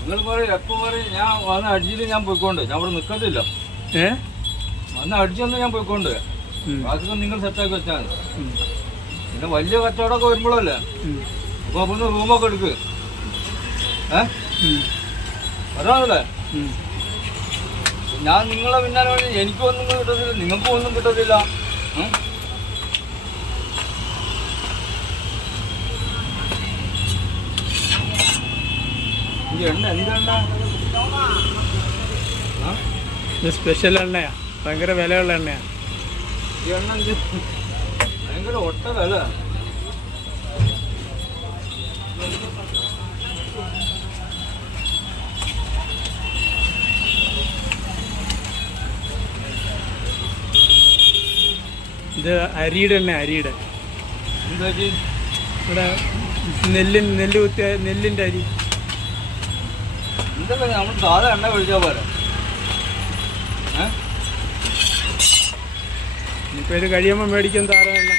നിങ്ങൾ പറയും എപ്പോൾ പറയും ഞാൻ വന്ന് അടിച്ചിട്ട് ഞാൻ പോയിക്കൊണ്ട് ഞാൻ ഇവിടെ നിൽക്കത്തില്ല. വന്ന് അടിച്ചൊന്ന് ഞാൻ പോയിക്കൊണ്ട് ബാക്കി നിങ്ങൾ സെറ്റാക്കി വെച്ചാൽ മതി. പിന്നെ വലിയ കച്ചവടമൊക്കെ വരുമ്പോഴല്ലേ അപ്പോൾ അപ്പൊ റൂമൊക്കെ എടുക്ക്. വരാമല്ലേ? ഞാൻ നിങ്ങളെ പിന്നാലെ വേണ്ടി എനിക്കും ഒന്നും കിട്ടത്തില്ല, നിങ്ങൾക്കും ഒന്നും കിട്ടത്തില്ല. ഈ എണ്ണ എന്തെണ്ണ? സ്പെഷ്യൽ എണ്ണയാ, ഭയങ്കര വിലയുള്ള എണ്ണയാ. ഈ എണ്ണ ഭയങ്കര ഒട്ട വില. ഇത് അരിയുടെ എണ്ണ, അരിയുടെ. എന്താ ഇവിടെ നെല്ല് കുത്തിയ നെല്ലിൻ്റെ അരി. എന്തൊക്കെ നമ്മൾ സാധാ എണ്ണ കഴിച്ചാൽ പോലെ. ഇനിയിപ്പോൾ ഇത് കഴിയുമ്പോൾ മേടിക്കാൻ താരം എണ്ണ.